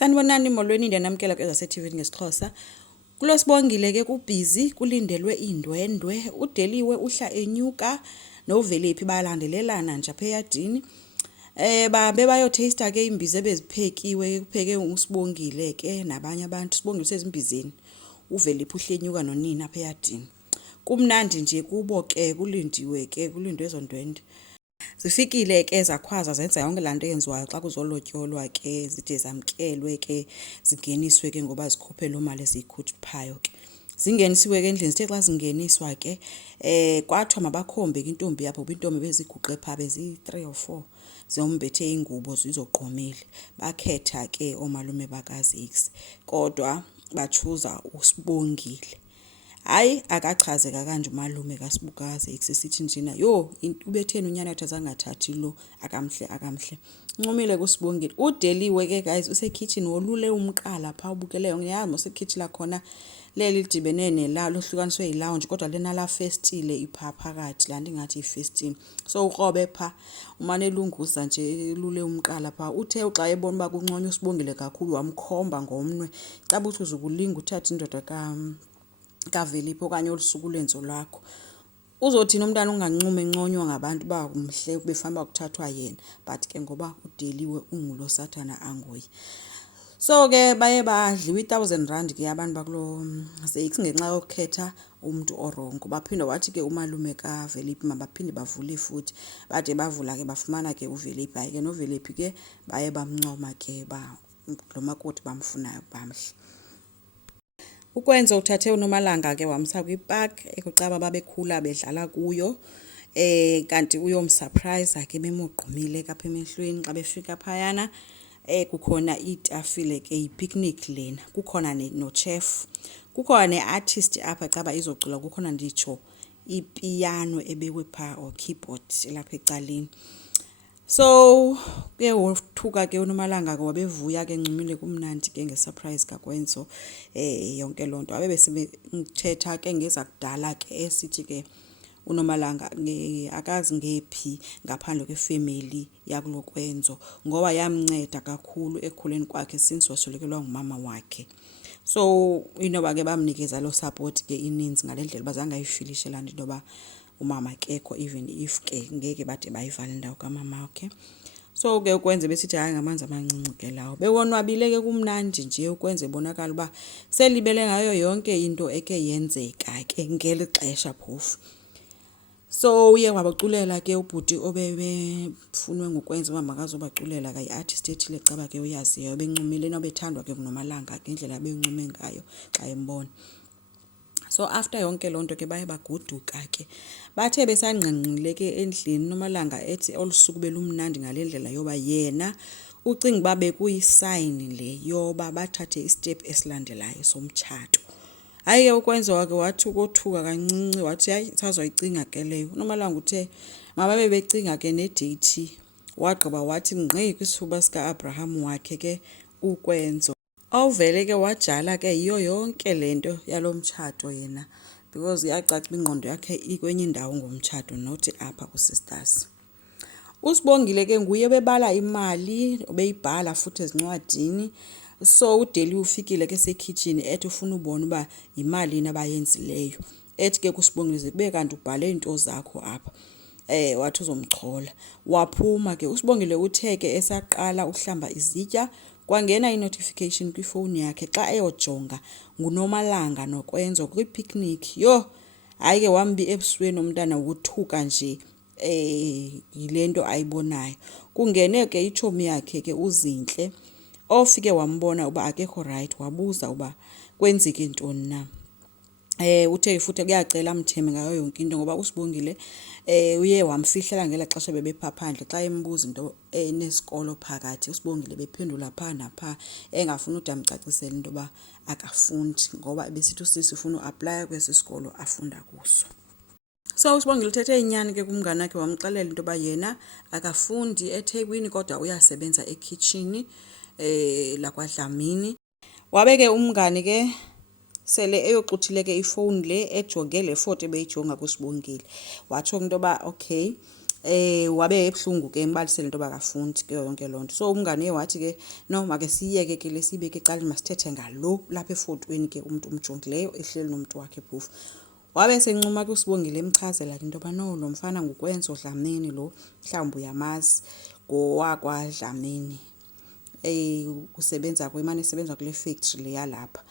Sanibonani molweni ndiyanamkela kwezaseTV ngesiXhosa. Kulo Sibongile ke kubhizi kulindelwe indwendwe, uDeliwe uhla enyuka noVeliphi balandelelana nje apha eyadini. Babe bayotaster ke imbiza ebeziphekiwe kupheke uSibongile ke nabanye abantu. Sibongile sezimbizeni. uVeliphi uhla enyuka nonina apha eyadini. Kumnandi nje kubo ke kulindwe ezo ndwendwe. Zifikile ke zakhwaza zenza yonke lanto eyenziwayo xa kuzolotyolwa ke zide zamkelwe ke zingeniswe ke ngoba zikhuphe lo mali eziyikhuphayo ke. Zingenisiwe ke endlini sithe xa zingeniswa ke kwathiwa mabakhombe ke intombi yapho kuba intombi beziguqe pha bezi3 or 4 zombethe ingubo zizoqomile. Bakhetha ke omalume bakaZix kodwa bachuza uSibongile. Hayi akachazeka kanje umalume kaSibongile sithi njena yo ubetheni unyana wathi azangathathi lo akamhle ncomile kuSibongile. uDeliwe ke guys usekitchen wolule umqala pha ubukele yonke yazi mosekitchen la khona leli lidibene nelalo lohlukaniswe yilounge kodwa lena la festile ipha phakathi la ndingathi ifestile so ukrobe pha umane elunguza nje elule umqala pha uthe xa ebona ba kunconywa uSibongile kakhulu wamkhomba ngomnwe caba uthi uzukulinga uthatha indoda kaVeliphi okanye olusuku lwenzo lwakho. Uzothina umntana ungancume enconywa ngabantu bamhle befanele ukuthathwa yena but ke ngoba uDeliwe ungulo sathana angoyi. So ke baye badliwa 1000 rand ke abantu bakulo Zix ngenxa yokukhetha umuntu orongo. Baphinda wathi ke umalume kaVeliphi mabaphinde bavule futhi bade bavula ke bafumana ke uVeliphi. Hayi ke noVeliphi ke baye bamncoma ke lo makoti bamfunayo bamhle. Ukwenza uthathe uNomalanga ke wamsa kwipark ekucaba babekhula bedlala kuyo kanti uyomsurprise ke bemoqhumile kapha emehlweni xa befika phayana kukhona itafile ke ipicnic lena kukhona no chef kukhona neartist apha caba izocula kukhona nditsho ipiano ebekwe pha or keyboard lapha ecaleni. So ke wothuka ke uNomalanga ke wabevuya ke ncumile kumnandi ke ngesurprise kakwenzo yonke lonto abe besebethetha ke ngeza kudala ke esithi ke uNomalanga akazi ngephi ngaphandle kwefamily yakulokwenzo ngoba yamnceda kakhulu ekhuleni kwakhe since waswelekelwa ngumama wakhe. So inoba ke bamnikeza lo support ke ininzi ngalendlela bazangayifilishe landi noba umama kekho even if ke ngeke bade bayivala indawo kamama wakhe. So ke ukwenze besithi hayi ngamanzi amancinci ke lawo bewonwabile ke kumnandi nje ukwenze bonakala uba selibele ngayo yonke into eke yenzeka ke ngeli xesha phofu. So uye wabaculela ke ubhuti obebefunwe ngokwenza uba makazobaculela ka iartist ethile caba ke uyaziyo bencumile nobethandwa ke kuNomalanga ke indlela bencume ngayo xa embona. So after yonke lonto ke baye baguduka ke bathe besangqengqile ke endlini Nomalanga ethi olusuku belumnandi ngalendlela yoba yena ucinga babe kuyisign le yoba bathathe istep esilandelayo somtshato. Hayi ukwenza ke wathi ukothuka kancinci wathi hayi sazoyicinga ke leyo. Nomalanga uthe mababe becinga ke nedate wagqiba wathi ngqi kwisifuba sika Abraham wakhe ke ukwenzo awuvele ke wajala ke yiyo yonke lento yalomtshato yena because yacaca ingqondo yakhe ikwenye indawo ngomtshato nothi apha kuSisters. uSibongile ke nguye bebala imali obeyibhala futhi ezincwadini. So uDeliwe ufikile ke sekitchen ethi ufuna ubona uba imali nabayenzileyo ethi ke kuSibongile kube kanti ubhale into zakho apha wathi uzomchola waphuma ke uSibongile uthe ke esaqala uhlamba izitya kwangena inotification kwifoni yakhe xa eyojonga nguNomalanga nokwenzo kwipicnic. Yo hayi ke wambi ebusweni umntana wothuka nje yilento ayibonayo. Kungene ke ichomi yakhe ke uZinhle ofike wambona uba akekho right wabuza uba kwenzeke intoni na. Uthe futhi kuyacela amtheme ngayo yonke into ngoba uSibongile uye wamfihlela ngela xesha bebephaphandle xa embuza into enesikolo phakathi. uSibongile bephendula pha napha engafuni ude amcacisele into ba akafundi ngoba besithi usisi ufuna uapply kwesi sikolo afunda kuso. So uSibongile uthethe inyani ke kumngane wakhe wamxelela into ba yena akafundi eThekwini kodwa uyasebenza ekitchen la kwaDlamini. Wabeke umngane ke sele eyoxuthile ke ifone le ejonge le photo beyijonga kuSibongile watsho into ba okay wabe ebuhlungu ke embalisele into bakafundi ke yonke lonto. So umngane wathi ke no make siyeke ke lesibeke ecaleni masithethe ngalo lapha efotweni ke umuntu umjongileyo ehleli nomuntu wakhe phofu. Wabe sencuma ke uSibongile emchazela into ba no lo mfana ngukwenzo Dlamini lo mhlawumbe uyamazi ngowakwa Dlamini. Kusebenza kwemane esebenza kule factory le yalapha.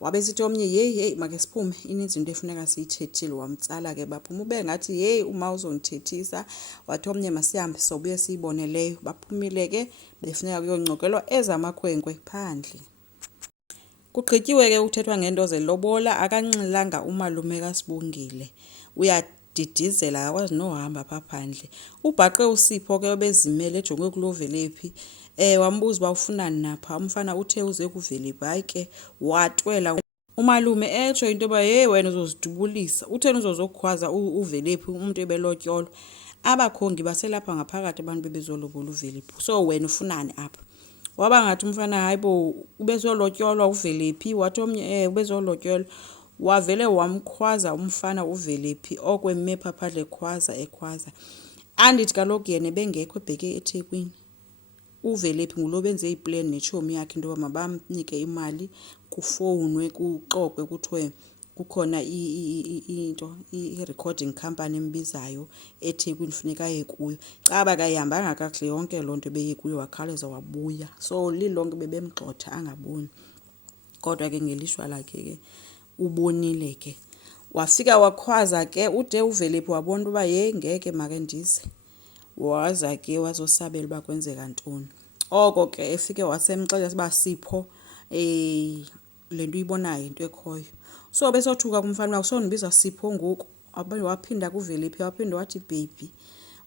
Wabe sithi omnye hey make siphume ininzi into efuneka siyithethile wamtsala ke baphuma ube ngathi hey uma uzonithethisa wathi omnye masihambe sobuye siyibone leyo. Baphumile ke befuneka kuyongcokelwa ezamakhwenkwe phandle. Kugqityiwe ke uthethwa ngento zelobola akanxilanga umalume kaSibongile. Uyadidizela akwazi nohamba pha phandle. Ubhaqe uSipho ke obezimele ejonge kulovelephi. Wambuza uba ufunani napha umfana uthe uze kuvelephi hayi ke watwela umalume etsho into yoba hey wena uzozidubulisa utheni uzozokhwaza uvelephi umuntu ebelotyolwa. Abakhongi baselapha ngaphakathi abantu bebezolobola uvelephi. So wena ufunani apha? Waba ngathi umfana hayibo ubezolotyolwa uvelephi wathi omnye ubezolotyolwa. Wavele wamkhwaza umfana uvelephi okweme pha phandle ekhwaza. Andithi kaloku yena bengekho ebheke eThekwini. Uvelephi ngulo benze iplan nechomi yakhe into yoba mabamnike imali kufowunwe kuxoxwe kuthiwe kukhona i-recording company embizayo eThekwini funeka aye kuyo. Caba kayihambanga kakuhle yonke loo nto beye kuyo wakhawuleza wabuya. So lilonke bebemgxotha angaboni. Kodwa ke ngelishwa lakhe ke ubonile ke. Wafika wakhwaza ke ude uvelephi wabona uba hey ngeke make ndize. Waza ke wazosabela uba kwenzeka ntoni. Oko ke efike wasemxelela siba Sipho lento uyibonayo into ekhoyo. So besothuka kumfana usondibiza Sipho ngoku. Waphinda kuvelephi waphinda wathi baby.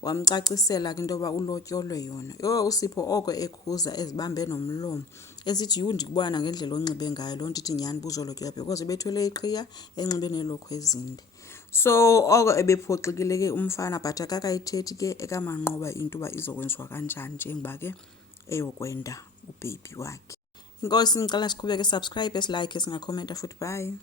Wamcacisela ke into yoba ulotyolwe yona. Usipho oko ekhuza ezibambe nomlomo. Esithi yhu ndikubona ngendlela onxibe ngayo loo nto ithi nyhani buzolotyolwa because ebethwele iqhiya enxibe neelokhwe ezinde. So oko ebephoxekile ke umfana but akakayithethi ke ekamanqoba into uba izokwenziwa kanjani njengoba ke eyokwenda ubaby wakhe. Inkosi ngicela siqhubeke subscribe, like, singakhomenta futhi bye.